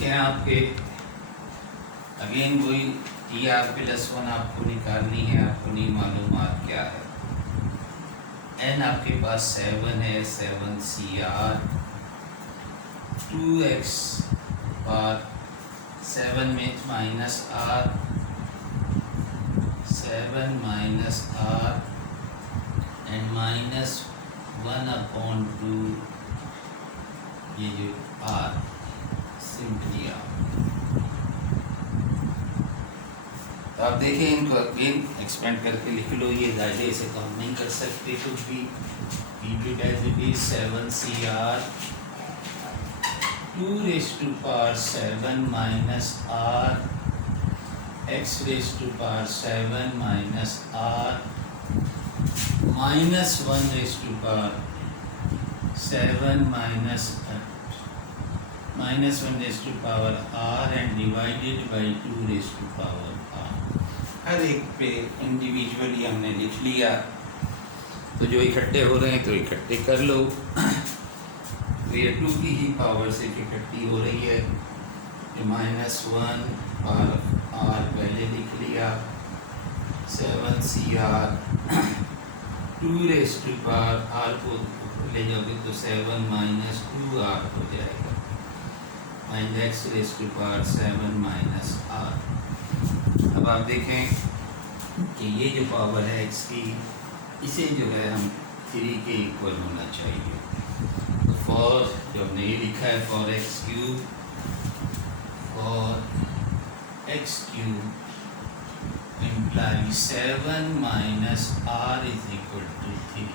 देखें आपके अगेन वही टी आर प्लस वन आपको निकालनी है। आपको नहीं मालूम क्या है। एन आपके पास 7 है, 7 सी आर 2x बार 7 में minus R 7 minus R and minus 1/2 ये जो आर सिंपली आर। तो आप देखें इनको अगेन एक्सपेंड करके लिख लो। ये दायरे से कम नहीं कर सकते कुछ भी। Keep it as 7 C R 2⁻7 minus R x⁻7 minus R minus 1⁻7 minus 1⁻r and divided by 2⁻r। हर एक पे इंडिविजुअली हमने लिख लिया। तो जो इकट्ठे हो रहे हैं तो इकट्ठे कर लो। तो ये 2 की ही पावर से इकट्ठी हो रही है। -1 और r पहले लिख लिया 7 सी आर 2⁻r को ले जाओगे तो 7 माइनस 2r हो जाएगा x⁻7 माइनस r। अब आप देखें कि ये जो पावर है x की इसे जो है हम 3 के इक्वल होना चाहिए। तो फॉर जो हमने ये लिखा है for x³ implies 7 minus r is equal to 3।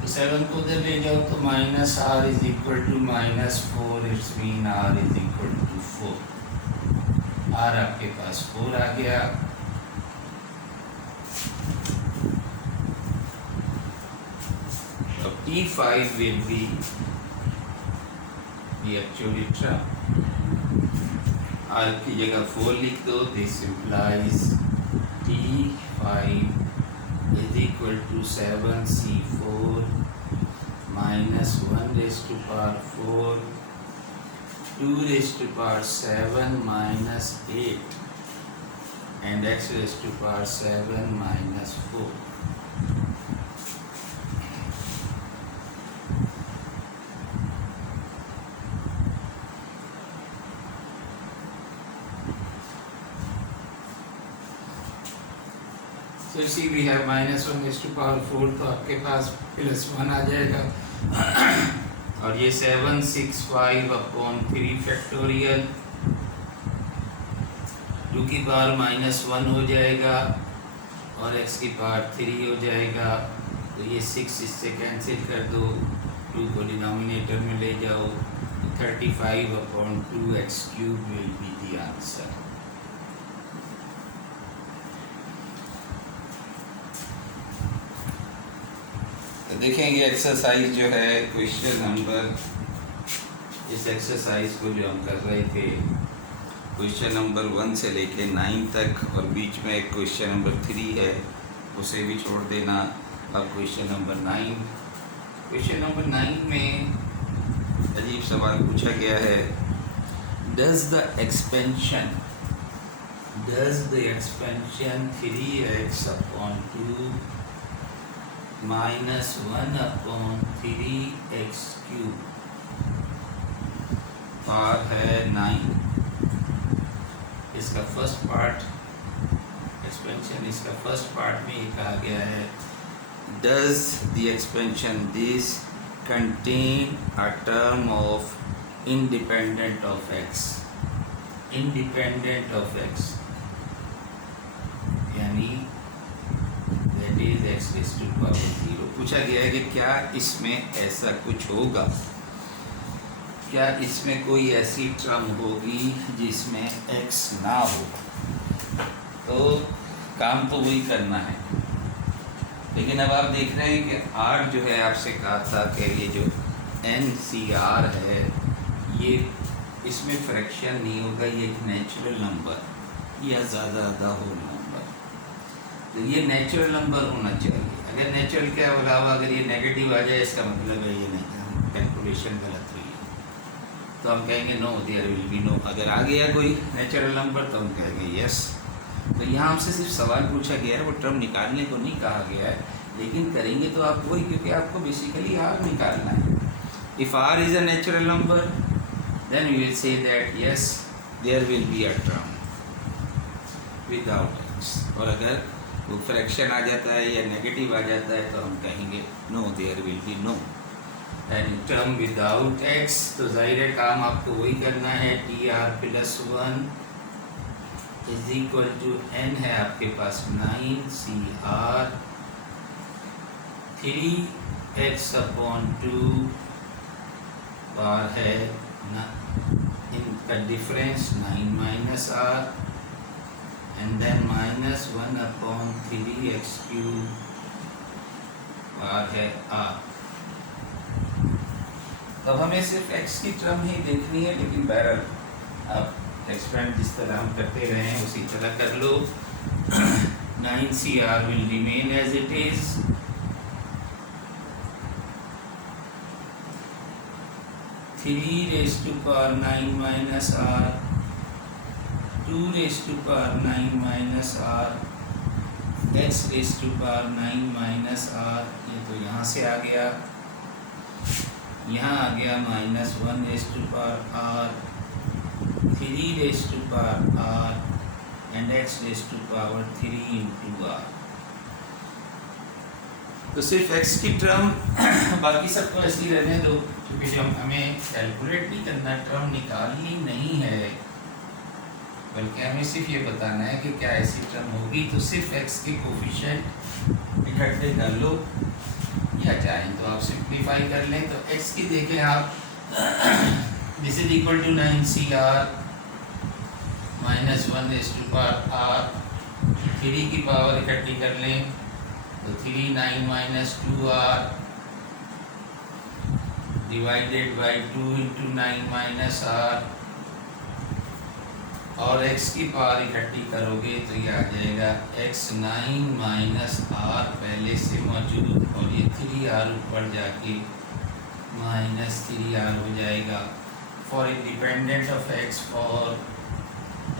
तो 7 को उधर ले जाओ तो minus r is equal to -4। It's mean r is equal to 4। r आपके पास 4 आ गया। तो T5 will be the actual term। r की जगह 4 लिख दो। This implies T5 is equal to 7c4 minus 1⁴ 2⁻7 minus 8 and x⁻7 minus 4। So see we have -1⁴ तो आपके पास +1 आ जाएगा। और ये 765/3 फैक्टोरियल 2 की पावर -1 हो जाएगा और x की पावर 3 हो जाएगा। तो ये 6 इससे कैंसिल कर दो। 2 को डिनोमिनेटर में ले जाओ। 35/2 x³ will be the answer. देखेंगे एक्सरसाइज जो है क्वेश्चन नंबर, इस एक्सरसाइज को जो हम कर रहे थे क्वेश्चन नंबर 1 से लेके 9 तक, और बीच में एक क्वेश्चन नंबर 3 है उसे भी छोड़ देना। अब क्वेश्चन नंबर 9, क्वेश्चन नंबर 9 में अजीब सवाल पूछा गया है। Does the expansion 3x/2 -1/3x³ power है 9। इसका फर्स्ट पार्ट एक्सपेंशन, इसका फर्स्ट पार्ट में ये कहा गया है does the expansion this contain a term of independent of x। Independent of x यानी x⁻0 पूछा गया है कि क्या इसमें ऐसा कुछ होगा, क्या इसमें कोई ऐसी टर्म होगी जिसमें x ना हो। तो काम तो वही करना है, लेकिन अब आप देख रहे हैं कि r जो है आपसे कहा था कि ये जो NCR है ये इसमें फ्रैक्शन नहीं होगा, ये एक नेचुरल नंबर या ज़्यादा होल नंबर। तो ये नेचुरल नंबर होना चाहिए। अगर नेचुरल के अलावा अगर ये नेगेटिव आ जाए इसका मतलब है ये नहीं, कैलकुलेशन गलत हुई है। तो हम कहेंगे no, there will be no. अगर आ गया कोई नेचुरल नंबर तो हम कहेंगे यस। तो यहाँ हमसे सिर्फ सवाल पूछा गया है, वो टर्म निकालने को नहीं कहा गया है, लेकिन करेंगे तो आप वही, क्योंकि आपको बेसिकली आर निकालना है। If R is a natural number then we will say that yes there will be a term without X. और अगर वो फ्रैक्शन आ जाता है या नेगेटिव आ जाता है तो हम कहेंगे no, there will be no. And term without X तो जाहिर है काम आपको वही करना है, T R plus 1 is equal to N है आपके पास 9CR 3x/2 बार है ना, इनका difference 9 - R and then -1/3x³ बार है R। तो हमें सिर्फ x की टर्म ही देखनी है, लेकिन बहरहाल आप एक्सपेंड जिस तरह हम करते रहे हैं उसी तरह कर लो। 9CR will remain as it is, 3⁻⁹ R 2⁻⁹ R x⁻⁹ R, ये तो यहाँ से आ गया, यहाँ आ गया -1⁻R 3⁻R and x⁻³ × R। तो सिर्फ x की टर्म बाकी सबको ऐसे ही रहने दो, क्योंकि जब हमें कैलकुलेट नहीं करना, टर्म निकालनी नहीं है, बल्कि हमें सिर्फ ये बताना है कि क्या ऐसी टर्म होगी। तो सिर्फ x के कोफिशिएंट इकट्ठे कर लो, या चाहें तो आप सिंप्लीफाई कर लें। तो x की देखें आप, this is equal to 9CR -1⁻R 3 की पावर इकट्ठी कर लें तो 3 9 - 2R डिवाइडेड बाई 2 × 9 - R, और x की पावर इकट्ठी करोगे तो ये आ जाएगा x9 - R पहले से मौजूद, और ये 3R ऊपर जाके -3R हो जाएगा। For independent of x, for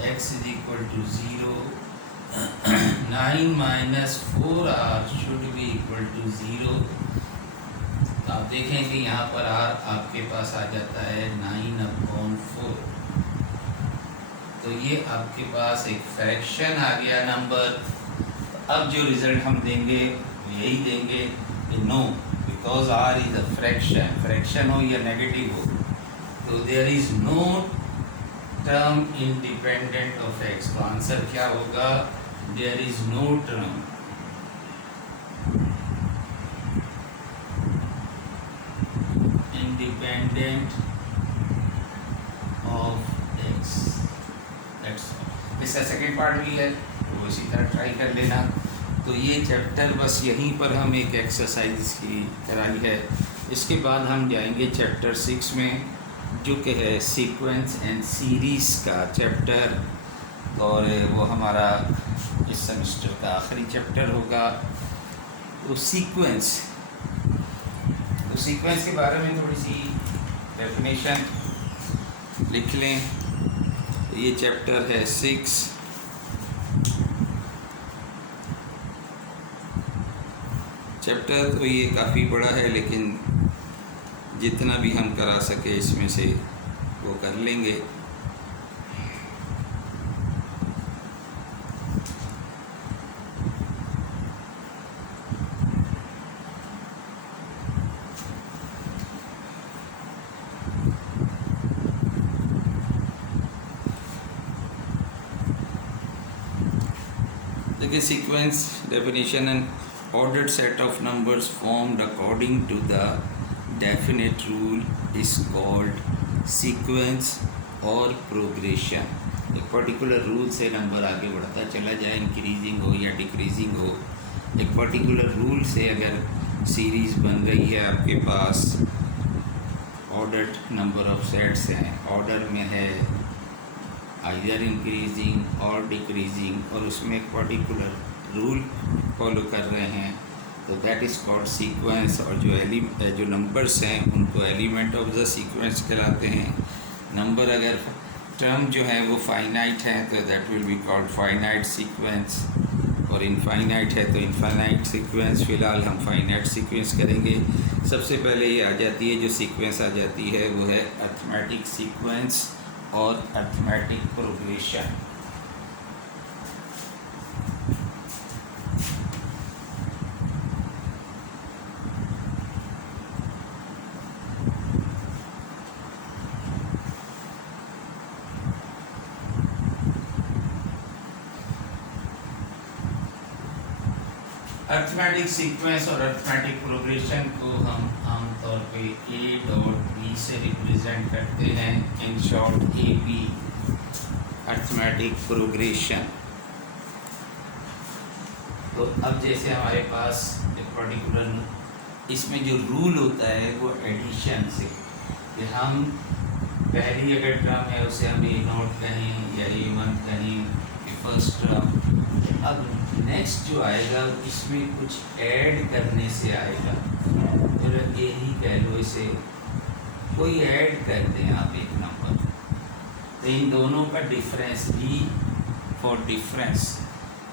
x is equal to 0, 9 - 4R should be equal to 0। तो आप देखें कि यहाँ पर R आपके पास आ जाता है 9/4। तो ये आपके पास एक फ्रैक्शन आ गया नंबर। तो अब जो रिजल्ट हम देंगे यही देंगे कि no, because R is a fraction, fraction हो या नेगेटिव हो, तो there is no term independent of x। तो आंसर क्या होगा, there is no term independent of x। इसका सेकेंड पार्ट भी है, वो इसी तरह ट्राई कर लेना। तो ये चैप्टर बस यहीं पर हम एक एक्सरसाइज की कराई है। इसके बाद हम जाएंगे चैप्टर 6 में, जो कि है सीक्वेंस एंड सीरीज़ का चैप्टर, और वो हमारा इस सेमेस्टर का आखिरी चैप्टर होगा। तो सीक्वेंस के बारे में थोड़ी सी डेफिनेशन लिख लें। ये चैप्टर है 6। चैप्टर तो ये काफ़ी बड़ा है, लेकिन जितना भी हम करा सके इसमें से वो कर लेंगे। देखिए, sequence definition and ordered set of numbers formed according to the definite rule is called sequence और progression। एक पर्टिकुलर रूल से नंबर आगे बढ़ता चला जाए, इंक्रीजिंग हो या डिक्रीजिंग हो। एक पर्टिकुलर रूल से अगर सीरीज़ बन रही है आपके पास, ऑर्डर्ड नंबर ऑफ सेट्स हैं, ऑर्डर में है, आइदर इंक्रीजिंग और डिक्रीजिंग, और उसमें एक पर्टिकुलर रूल फॉलो कर रहे हैं, तो दैट इज़ कॉल्ड सीक्वेंस। और जो नंबर्स हैं उनको एलिमेंट ऑफ द सीक्वेंस कहलाते हैं। नंबर अगर टर्म जो है वो फाइनाइट है तो that will be called finite sequence, और इनफाइनाइट है तो इनफाइनाइट सीक्वेंस। फ़िलहाल हम फाइनाइट सीक्वेंस करेंगे। सबसे पहले ये आ जाती है, जो सीक्वेंस आ जाती है वो है अरिथमेटिक सीक्वेंस और अरिथमेटिक प्रोग्रेशन। अरिथमेटिक सीक्वेंस और अरिथमेटिक प्रोग्रेशन को हम आमतौर पे ए डॉट बी से रिप्रेजेंट करते हैं, in short A B arithmetic progression. तो अब जैसे हमारे पास एक पर्टिकुलर इसमें जो रूल होता है वो एडिशन से, कि हम पहली अगर टर्म है उसे हम ए नॉट कहें या ए वन कहें, फर्स्ट टर्म। अब नेक्स्ट जो आएगा इसमें कुछ ऐड करने से आएगा, फिर ये ही कह लो इसे, कोई ऐड कर दें आप एक नंबर, तो इन दोनों का difference D for difference.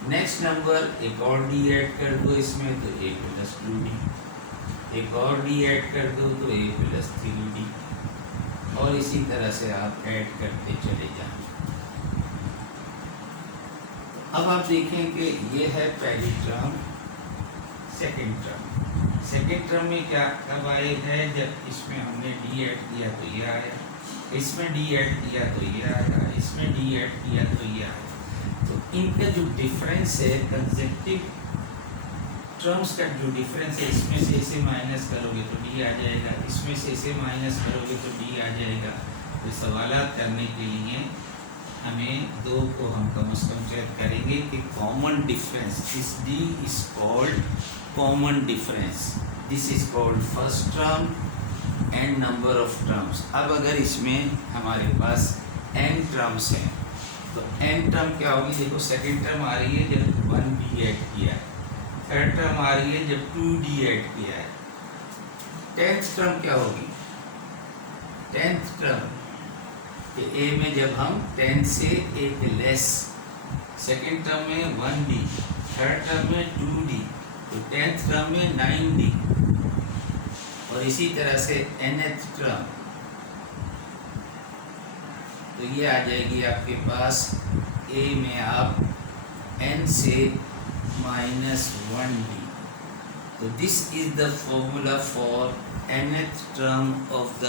Next number एक और डी ऐड कर दो इसमें तो ए प्लस 2d, एक और डी ऐड कर दो तो ए प्लस 3d, और इसी तरह से आप ऐड करते चले जाएं। अब आप देखें कि ये है पहली term, second term. Second term में क्या कब आए है, जब इसमें हमने डी ऐड किया तो ये आया, इसमें डी ऐड किया तो ये आया, इसमें डी ऐड किया तो ये आया। तो इनका जो डिफरेंस है कंसेक्टिव टर्म्स का जो डिफरेंस है, इसमें से इसे माइनस करोगे तो डी आ जाएगा, इसमें से इसे माइनस करोगे तो डी आ जाएगा। तो सवालात करने के लिए हमें दो को हम कम से कम चेक करेंगे कि common difference, this D is called common difference, this is called first term and number of terms. अब अगर इसमें हमारे पास n टर्म्स हैं तो n टर्म क्या होगी, देखो सेकंड टर्म आ रही है जब 1d ऐड किया है, थर्ड टर्म आ रही है जब 2d ऐड किया है, टेंथ टर्म क्या होगी, टेंथ टर्म कि ए में जब हम 10 से एक लेस, सेकेंड टर्म में 1d, थर्ड टर्म में 2d, तो टेंथ टर्म में 9d, और इसी तरह से nth टर्म, तो ये आ जाएगी आपके पास a में आप n से -1d। तो this is the formula for nth term of the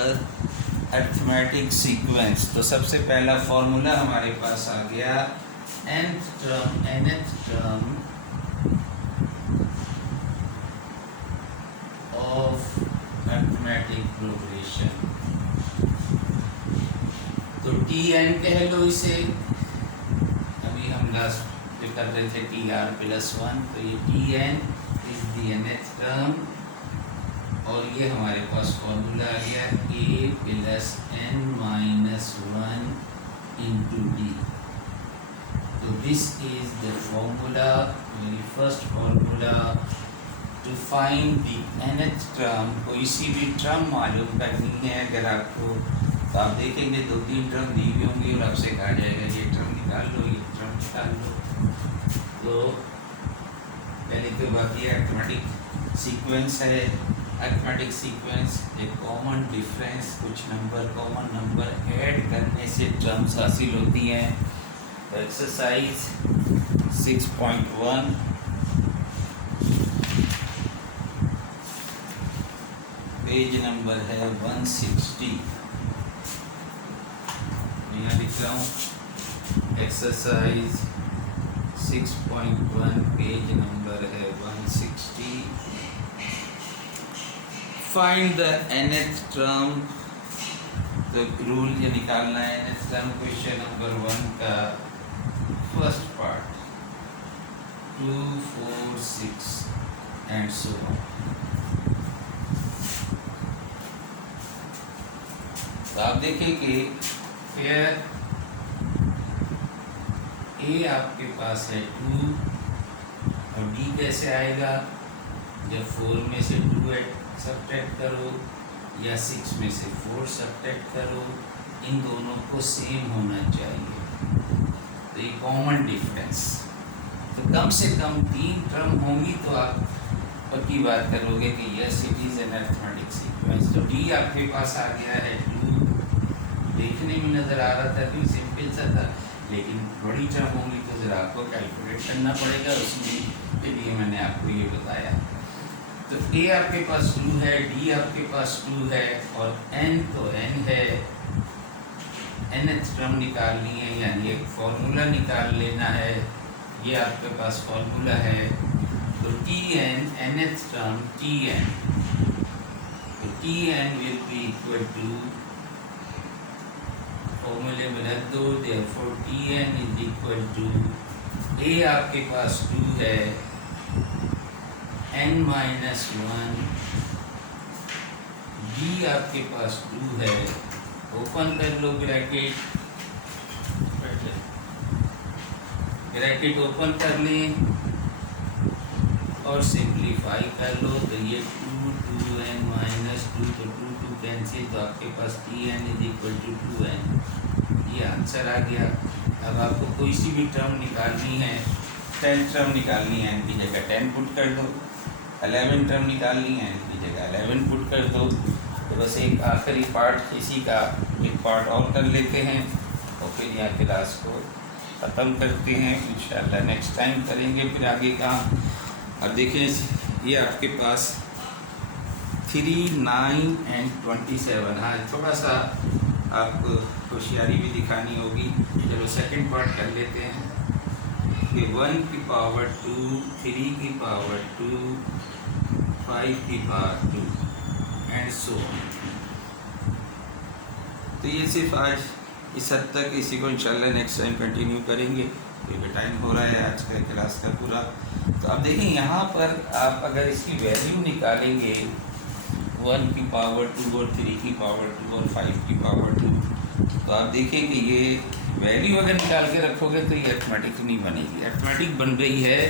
arithmetic sequence. तो सबसे पहला फॉर्मूला हमारे पास आ गया, nth term of arithmetic progression. तो Tn कह लो इसे, अभी हम लास्ट पे कर रहे थे Tr+1, तो ये Tn is the nth term, और ये हमारे पास फॉर्मूला आ गया a plus n minus 1 into d. तो this is the formula, very first formula to find the nth term. कोई सी भी टर्म मालूम करनी है अगर आपको, तो आप देखेंगे 2-3 टर्म दी हुई होंगी और आपसे कहा जाएगा ये टर्म निकाल लो, ये टर्म निकाल लो। तो पहले तो बात ये अरिथमेटिक सीक्वेंस है, अरिथमेटिक सीक्वेंस एक कॉमन डिफरेंस, कुछ नंबर कॉमन नंबर ऐड करने से टर्म्स हासिल होती हैं। तो एक्सरसाइज 6.1 पेज नंबर है 160, यहाँ लिख रहा हूँ एक्सरसाइज 6.1 पेज नंबर है 160। Find the nth term. तो रूल ये निकालना है nth टर्म, क्वेश्चन नंबर 1 का first part, 2, 4, 6 and so on. तो आप देखिए कि फिर ए आपके पास है 2, और डी कैसे आएगा, जब 4 में से 2 सब्ट्रैक्ट करो या 6 में से 4 सब्ट्रैक्ट करो इन दोनों को सेम होना चाहिए, तो ये कॉमन डिफरेंस। तो कम से कम 3 टर्म होंगी तो आप पक्की बात करोगे कि yes it is an arithmetic sequence. तो डी आपके पास आ गया है 2, देखने में नज़र आ रहा था कि सिंपल सा था, लेकिन बड़ी टर्म होंगी तो ज़रा आपको कैलकुलेट करना पड़ेगा, उसके लिए मैंने आपको ये बताया। तो ए आपके पास 2 है, डी आपके पास 2 है, और एन तो एन है, nth टर्म निकालनी है, यानी एक फॉर्मूला निकाल लेना है, ये आपके पास फॉर्मूला है। तो t n nth term t n, तो t n will be equal to, फॉर्मूले में रख दो, therefore t n is equal to, a आपके पास 2 है, n माइनस 1, डी आपके पास 2 है, ओपन कर लो ब्रैकेट, ब्रैकेट ओपन कर लें और सिंप्लीफाई कर लो, तो ये 2n माइनस 2, तो 2 कैंसिल, तो आपके पास t n is equal to 2n, ये आंसर आ गया। अब आपको कोई सी भी टर्म निकालनी है, 10 टर्म निकालनी है n की जगह 10 पुट कर दो, 11 टर्म निकालनी है n की जगह 11 पुट कर दो। तो बस एक आखिरी पार्ट इसी का एक पार्ट और कर लेते हैं और फिर यहाँ क्लास को ख़त्म करते हैं, इंशाल्लाह नेक्स्ट टाइम करेंगे फिर आगे का। अब देखें ये आपके पास 3, 9 एंड 27, हाँ थोड़ा सा आपको होशियारी भी दिखानी होगी। चलो सेकंड पार्ट कर लेते हैं कि 1 की पावर 2, 3 की पावर 2, 5 की पावर 2 एंड सो ऑन। तो ये सिर्फ आज इस हद तक, इसी को इंशाल्लाह नेक्स्ट टाइम कंटिन्यू करेंगे क्योंकि टाइम हो रहा है आज का क्लास का पूरा। तो अब देखें यहाँ पर आप अगर इसकी वैल्यू निकालेंगे 1 की पावर 2 और 3 की पावर 2 और 5 की पावर 2, तो आप देखें कि ये वैल्यू अगर निकाल के रखोगे तो ये अरिथमेटिक नहीं बनेगी। अरिथमेटिक बन रही है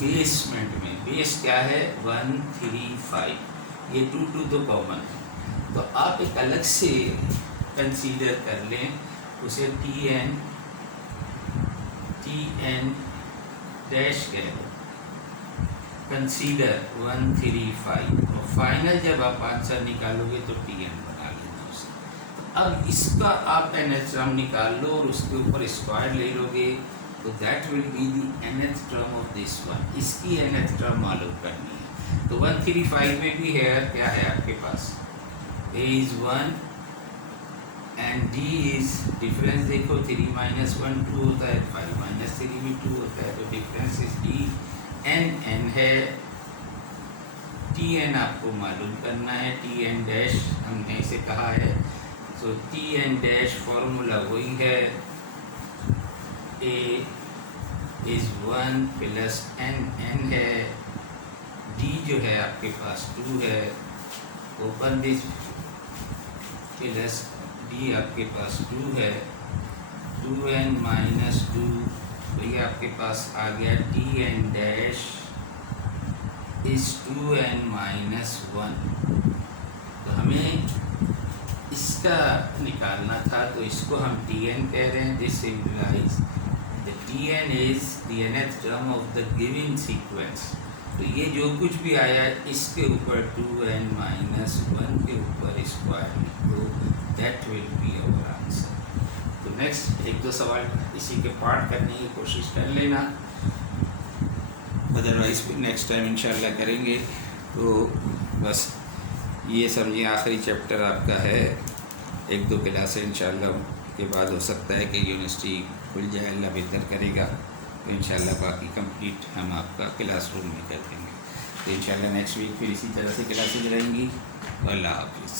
बेसमेंट में। बेस क्या है? 1, 3, 5, ये 2 तो कॉमन है, तो आप एक अलग से कंसीडर कर लें उसे टी एन डैश कह लो, कंसीडर 1, 3, 5, और फाइनल जब आप आंसर निकालोगे तो टी एन बना लेना उसे। तो अब इसका आप nth टर्म निकाल लो और उसके ऊपर स्क्वायर ले लोगे, तो that will be the nth term of this one. इसकी nth टर्म मालूम करनी है। तो 1, 3, 5 में भी है, क्या है आपके पास? a is 1 and d is, difference देखो 3 माइनस 1 2 होता है, 5 माइनस 3 भी 2 होता है, तो डिफरेंस इज d। n है, tn आपको मालूम करना है, tn डैश हमने इसे कहा है। तो tn डैश फॉर्मूला वही है, a इज़ 1 प्लस n है, d जो है आपके पास 2 है, ओपन दिस, प्लस d आपके पास 2 है, 2n माइनस 2, तो ये आपके पास आ गया tn dash is 2n minus 1। तो हमें इसका निकालना था, तो इसको हम tn कह रहे हैं। This implies the tn is the nth term of the given sequence. तो ये जो कुछ भी आया इसके ऊपर 2n माइनस 1 के ऊपर स्क्वायर लिखो, that will be our answer. तो नेक्स्ट 1-2 सवाल इसी के पार्ट करने की कोशिश कर लेना, अदरवाइज फिर नेक्स्ट टाइम इंशाल्लाह करेंगे। तो बस ये समझिए आखिरी चैप्टर आपका है। 1-2 क्लासें इंशाल्लाह के बाद हो सकता है कि यूनिवर्सिटी खुल जाए, अल्लाह बेहतर करेगा, तो इंशाल्लाह बाकी कंप्लीट हम आपका क्लासरूम में कर देंगे। तो इंशाल्लाह नेक्स्ट वीक फिर इसी तरह से क्लासेज रहेंगी। अल्लाह हाफिज़।